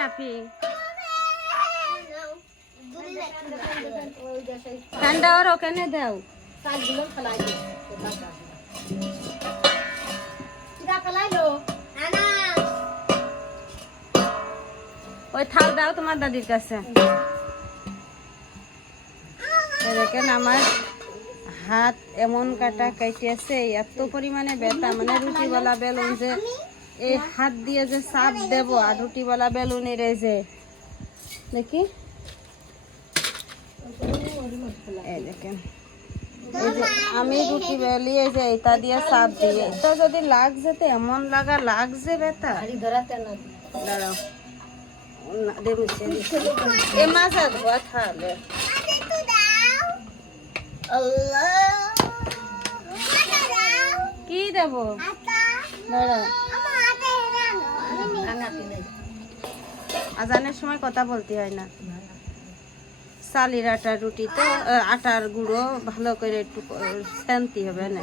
রাফি ঠান্ডা আর ওখানে দাও ওই থাল দাও তোমার দাদির কাছে। দেখেন আমার হাত এমন কাটা কাটিয়েছে, এত পরিমাণে ব্যথা, মানে রুটিওয়ালা বেলুন যে এই হাত দিয়ে যে চাপ দেব আর রুটিওয়ালা বেলুনের এই যে দেখি এই দেখেন এই যে আমি রুটি বেলি এই যে এটা দিয়ে চাপ দিয়ে তো যদি লাগছে তো এমন লাগা লাগছে ব্যথা। দাঁড়াও এ মাঝে ধোয়া খাবে কি দেবো দাঁড়াও আজানের সময় কথা বলতে হয় না। চালের আটার রুটি তো আটার গুঁড়ো ভালো করে একটু শান্তি হবে না।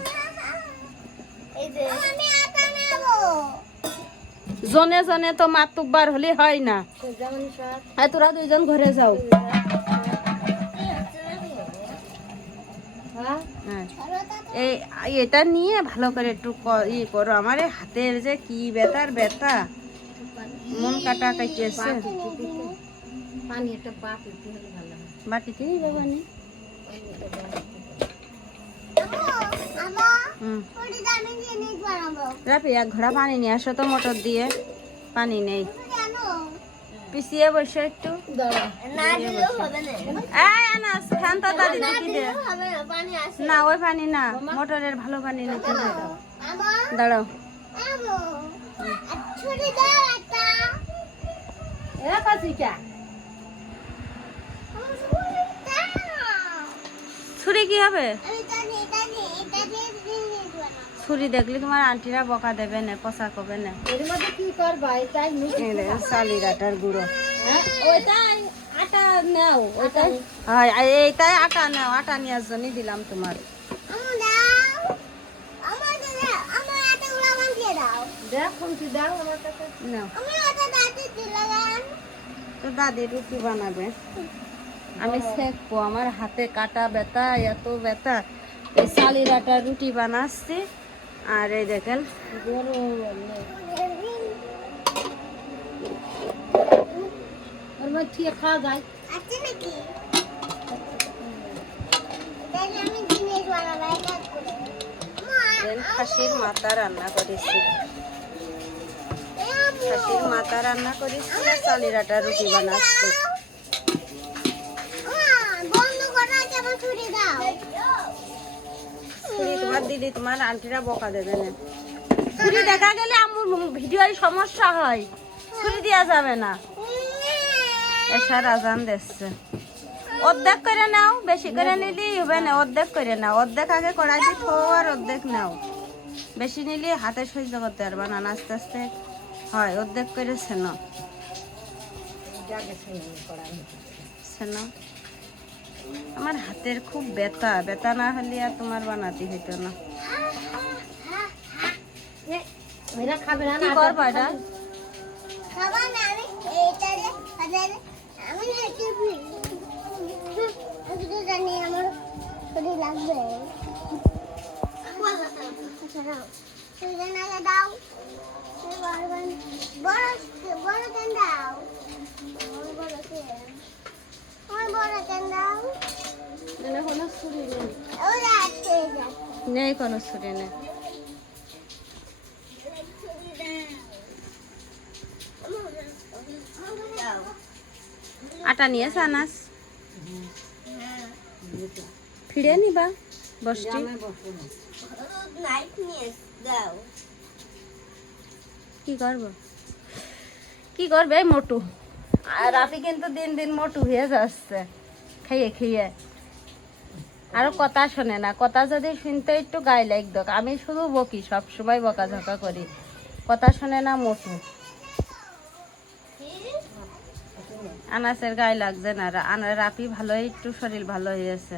জনে জনে তো মাতুকবার হলে হয় না। তোরা দুইজন ঘরে যাও। এই এটা নিয়ে ভালো করে একটু ই করো। আমার হাতের যে কি ব্যথার ব্যথা, মন কাটা কাটিয়েছে। বাটিতে বাবানি রাফি এক ঘোড়া পানি নিয়ে আসো তো, মোটর দিয়ে পানি নেই। পিছিয়ে বসে একটু না, ওই পানি না, মোটরের ভালো পানি নিতে না। দাঁড়াও ছুরি কি হবে? ছুরি দেখলে তোমার আন্টিরা বকা দেবে না, পচা কবে না। চালের আটার গুঁড়ো এইটাই আটা নাও, আটা নেওয়ার জন্য দিলাম তোমার। তো দাদি রুটি বানাবে, আমি শেখবো। আমার হাতে কাটা ব্যথা, এত ব্যথা। এই চালের আটার রুটি বানাচ্ছি। আর এই দেখেন খাওয়া যায় খাসির মাথা রান্না করেছি, খাসির মাথা রান্না করেছি, চালের আটার রুটি বানাচ্ছি। তোমার দিদি তোমার আন্টিরা বকা দেবে না। ছুরি দেখা গেলে আমার ভিডিওর সমস্যা হয়, ছুরি দেওয়া যাবে না। এসার আজান দিচ্ছে। অর্ধেক করে নাও, বেশি করে নিলেই হবে না। অর্ধেক করে নাও, অর্ধেক আগে কড়াই দিয়ে থো আর অর্ধেক নাও। বেশি নিলে হাতে সহ্য করতে পারবা না, আস্তে আস্তে হয়। অর্ধেক করে ছেনো ছেনো। আমার হাতের খুব ব্যথা, ব্যথা না হলে আর তোমার বানাতে হইতো না। কি করবা এটা? নেই কোনো ছুরি নেই। আটা নিয়ে আনাস ফিরে নিবা বসটি। কি করবো, কি করবে মোটু। আর রাফি কিন্তু দিন দিন মোটু হয়ে যাচ্ছে খেয়ে খেয়ে। আরো কথা শোনে না, কথা যদি শুনতে একটু গায়ে লাগতো। আমি শুধু বকি, সবসময় বকাঝকা করি, কথা শোনে না মোটু। আনাসের গায়ে লাগছে না, রাফি ভালোই একটু শরীর ভালো হয়েছে।